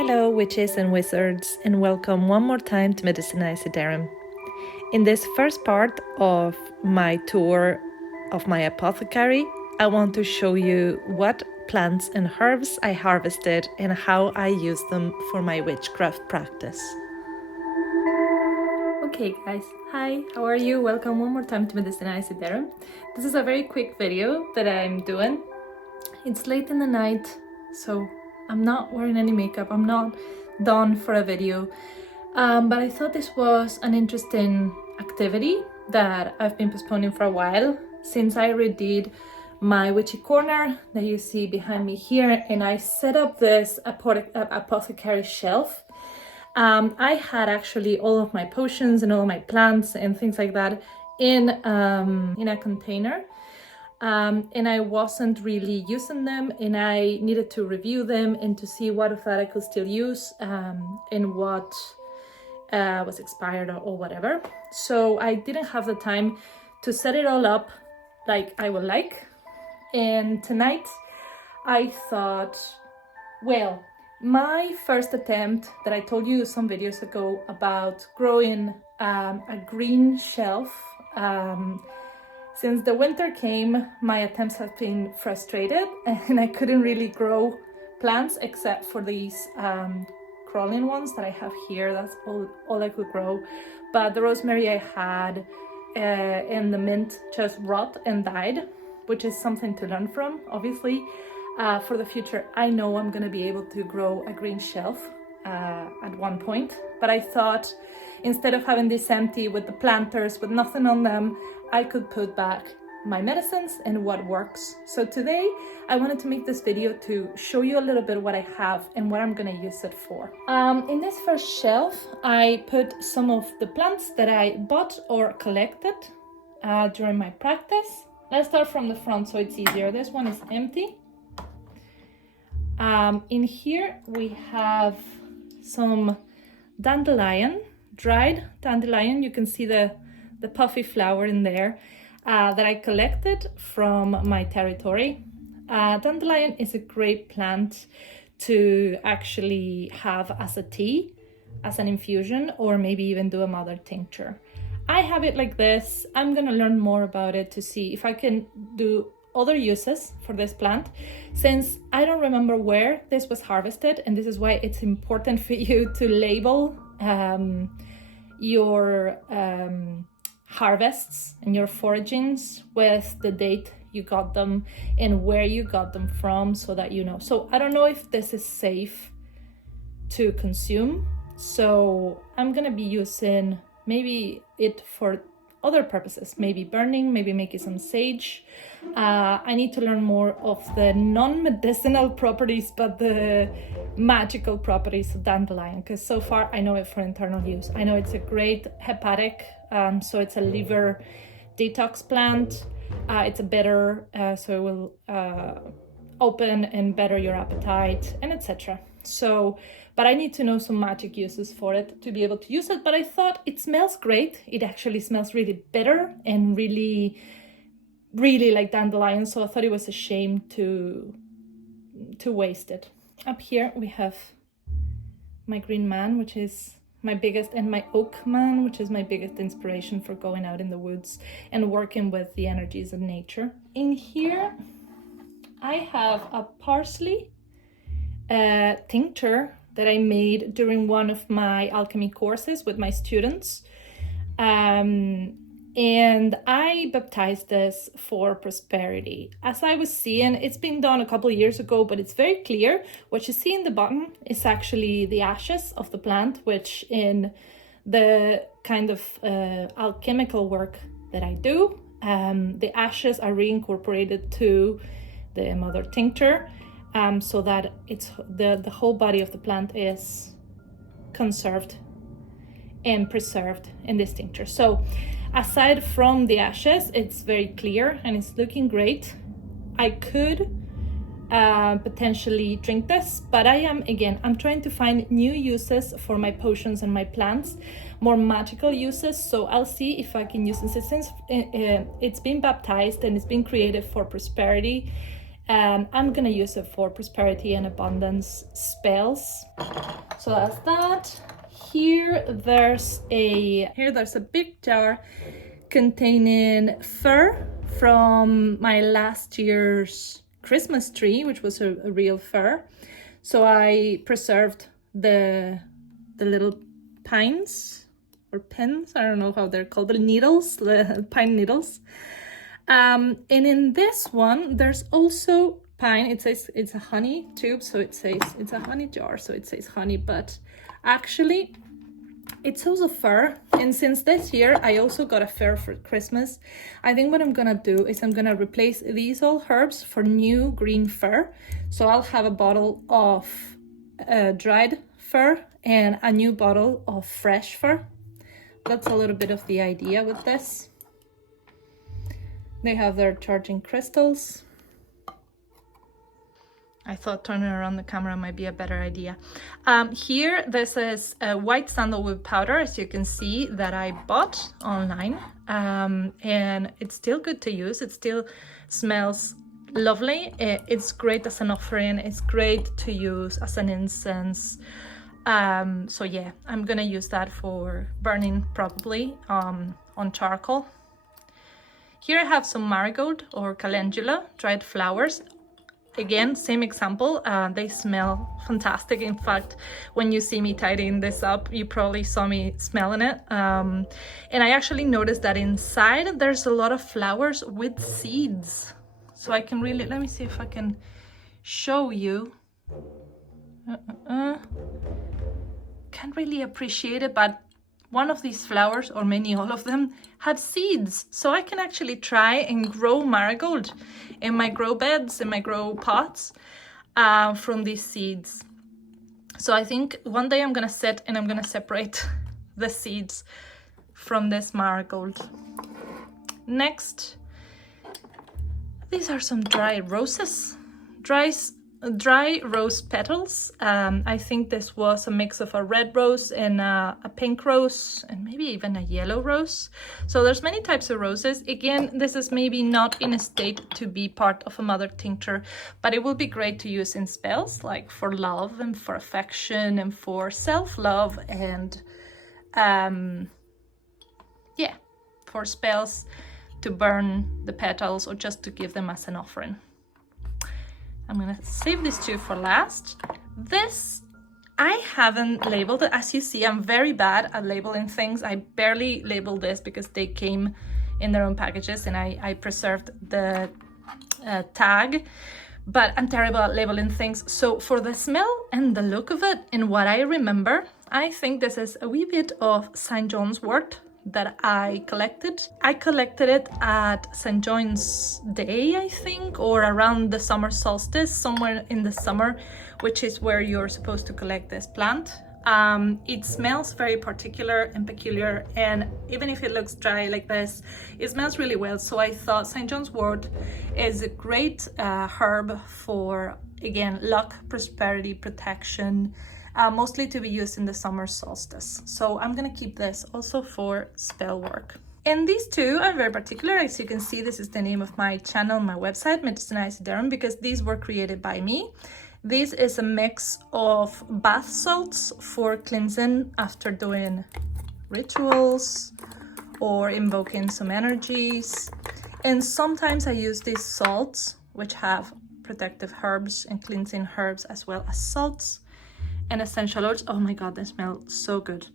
Hello, witches and wizards, and welcome one more time to Medicinae Siderum. In this first part of my tour of my apothecary, I want to show you what plants and herbs I harvested and how I use them for my witchcraft practice. Okay guys, hi, how are you? Welcome one more time to Medicinae Siderum. This is a very quick video that I'm doing. It's late in the night, so I'm not wearing any makeup. I'm not done for a video, but I thought this was an interesting activity that I've been postponing for a while since I redid my witchy corner that you see behind me here, and I set up this apothecary shelf. I had actually all of my potions and all my plants and things like that in a container. And I wasn't really using them, and I needed to review them and to see what of that I could still use and what was expired or whatever. So I didn't have the time to set it all up like I would like. And tonight I thought, well, my first attempt that I told you some videos ago about growing a green shelf, since the winter came, my attempts have been frustrated and I couldn't really grow plants except for these crawling ones that I have here. That's all I could grow. But the rosemary I had and the mint just rot and died, which is something to learn from, obviously. For the future, I know I'm gonna be able to grow a green shelf at one point, but I thought instead of having this empty with the planters with nothing on them, I could put back my medicines and what works. So today I wanted to make this video to show you a little bit what I have and what I'm gonna use it for. In this first shelf, I put some of the plants that I bought or collected during my practice. Let's start from the front so it's easier. This one is empty. In here we have some dandelion, dried dandelion. You can see the puffy flower in there that I collected from my territory. Dandelion is a great plant to actually have as a tea, as an infusion, or maybe even do a mother tincture. I have it like this. I'm gonna learn more about it to see if I can do other uses for this plant, since I don't remember where this was harvested, and this is why it's important for you to label your harvests and your foragings with the date you got them and where you got them from, so that you know. So I don't know if this is safe to consume, so I'm gonna be using maybe it for other purposes, maybe burning, maybe making some sage. I need to learn more of the non-medicinal properties but the magical properties of dandelion, because so far I know it for internal use. I know it's a great hepatic, so it's a liver detox plant. It's a better, so it will open and better your appetite and etc. So, but I need to know some magic uses for it to be able to use it. But I thought it smells great. It actually smells really bitter and really like dandelion. So I thought it was a shame to waste it. Up here we have my green man, which is my biggest, and my oak man, which is my biggest inspiration for going out in the woods and working with the energies of nature. In here I have a parsley tincture that I made during one of my alchemy courses with my students. And I baptized this for prosperity. As I was seeing, it's been done a couple of years ago, but it's very clear. What you see in the bottom is actually the ashes of the plant, which in the kind of alchemical work that I do. The ashes are reincorporated to the mother tincture, so that it's the whole body of the plant is conserved and preserved in this tincture. So aside from the ashes, it's very clear and it's looking great. I could potentially drink this, but I'm trying to find new uses for my potions and my plants, more magical uses. So I'll see if I can use it, since it's been baptized and it's been created for prosperity. I'm gonna use it for prosperity and abundance spells. So that's that. Here there's a big jar containing fir from my last year's Christmas tree, which was a real fir. So I preserved the little pines or pins, I don't know how they're called, the needles, the pine needles. And in this one, there's also pine. It says it's a honey tube, so it says it's a honey jar, so it says honey, but actually it's also fir. And since this year I also got a fir for Christmas, I think what I'm gonna do is I'm gonna replace these old herbs for new green fir. So I'll have a bottle of dried fir and a new bottle of fresh fir. That's a little bit of the idea with this. They have their charging crystals. I thought turning around the camera might be a better idea. Here, this is a white sandalwood powder, as you can see, that I bought online. And it's still good to use. It still smells lovely. It's great as an offering. It's great to use as an incense. So yeah, I'm gonna use that for burning probably on charcoal. Here I have some marigold or calendula, dried flowers. Again, same example, they smell fantastic. In fact, when you see me tidying this up, you probably saw me smelling it. And I actually noticed that inside there's a lot of flowers with seeds. So I can really, let me see if I can show you. Can't really appreciate it, but one of these flowers, or maybe all of them, have seeds. So I can actually try and grow marigold in my grow beds, in my grow pots, from these seeds. So I think one day I'm gonna sit and I'm gonna separate the seeds from this marigold. Next, these are some dry roses. Dry rose petals. I think this was a mix of a red rose and a pink rose and maybe even a yellow rose. So there's many types of roses. Again, this is maybe not in a state to be part of a mother tincture, but it will be great to use in spells, like for love and for affection and for self-love and yeah, for spells to burn the petals or just to give them as an offering. I'm gonna save these two for last. This, I haven't labeled it. As you see, I'm very bad at labeling things. I barely labeled this because they came in their own packages and I preserved the tag, but I'm terrible at labeling things. So for the smell and the look of it and what I remember, I think this is a wee bit of St. John's wort that I collected. I collected it at St. John's Day, I think, or around the summer solstice, somewhere in the summer, which is where you're supposed to collect this plant. It smells very particular and peculiar, and even if it looks dry like this, it smells really well. So I thought St. John's wort is a great herb for, again, luck, prosperity, protection, mostly to be used in the summer solstice. So I'm gonna keep this also for spell work. And these two are very particular. As you can see, this is the name of my channel, my website, Medicinized Derm, because these were created by me. This is a mix of bath salts for cleansing after doing rituals or invoking some energies. And sometimes I use these salts, which have protective herbs and cleansing herbs, as well as salts and essential oils. Oh my god, they smell so good.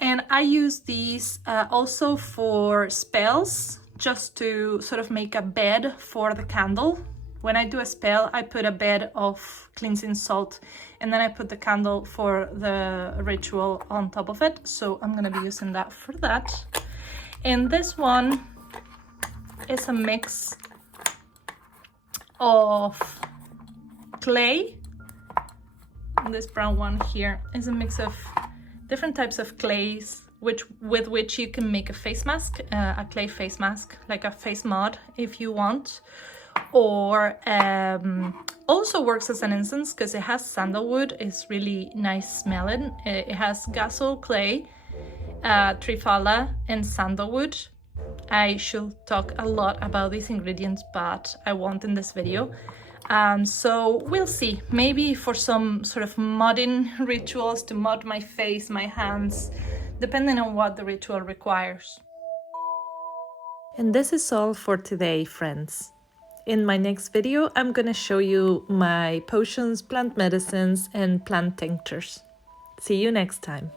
And I use these also for spells, just to sort of make a bed for the candle. when I do a spell, I put a bed of cleansing salt, and then I put the candle for the ritual on top of it. So I'm gonna be using that for that. And this one is a mix of clay. This brown one here is a mix of different types of clays with which you can make a face mask, a clay face mask, like a face mod if you want, or also works as an incense because it has sandalwood. It's really nice smelling. It has gasol clay, trifala, and sandalwood. I should talk a lot about these ingredients, but I won't in this video. So we'll see, maybe for some sort of modding rituals to mod my face, my hands, depending on what the ritual requires. And this is all for today, friends. In my next video, I'm gonna show you my potions, plant medicines, and plant tinctures. See you next time.